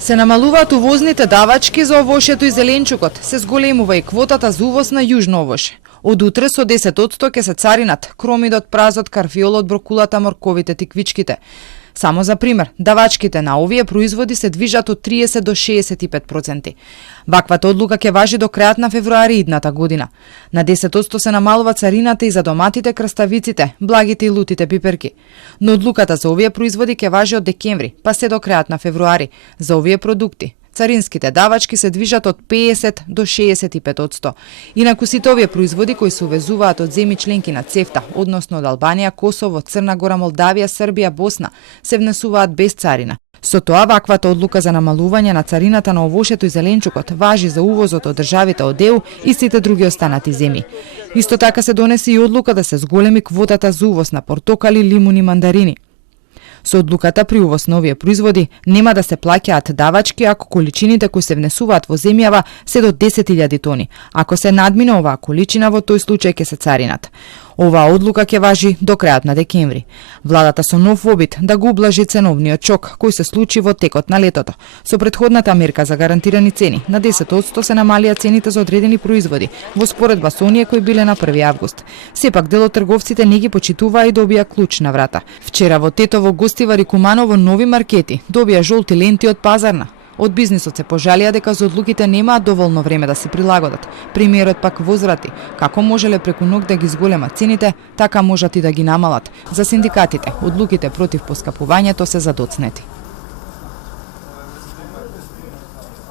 Се намалуваат увозните давачки за овошјето и зеленчукот, се зголемува и квотата за увоз на јужно овоше. Од утре со 10% ќе се царинат кромидот, празот, карфиолот, брокулата, морковите, тиквичките. Само за пример, давачките на овие производи се движат од 30 до 65%. Ваквата одлука ќе важи до крајот на февруари идната година. На 10% се намалува царината и за доматите, краставиците, благите и лутите пиперки. Но одлуката за овие производи ќе важи од декември, па се до крајот на февруари. За овие продукти царинските давачки се движат од 50 до 65%. Инаку сите овие производи кои се увезуваат од земји членки на ЦЕФТА, односно од Албанија, Косово, Црна Гора, Молдавија, Србија, Босна, се внесуваат без царина. Со тоа, ваквата одлука за намалување на царината на овошето и зеленчукот важи за увозот од државите од ЕУ и сите други останати земји. Исто така се донесе и одлука да се зголеми квотата за увоз на портокали, лимуни, мандарини. Со одлуката при увоз на овие производи нема да се плаќаат давачки ако количините кои се внесуваат во земјава се до 10.000 тони. Ако се надмине оваа количина, во тој случај ќе се царинат. Оваа одлука ќе важи до крајот на декември. Владата со нов обид да го ублажи ценовниот шок кој се случи во текот на летото. Со претходната мерка за гарантирани цени на 10% се намалија цените за одредени производи во споредба со оние кои биле на 1 август. Сепак дел од трговците не ги почитуваа и добија клуч на врата. Вчера во Тетово гостива Рикуманово нови маркети, добија жолти ленти од пазарна. Од бизнисот се пожалија дека за одлуките немаат доволно време да се прилагодат. Премиерот пак возврати, како можеле преку ног да ги зголемат цените, така можат и да ги намалат. За синдикатите, одлуките против поскапувањето се задоцнети.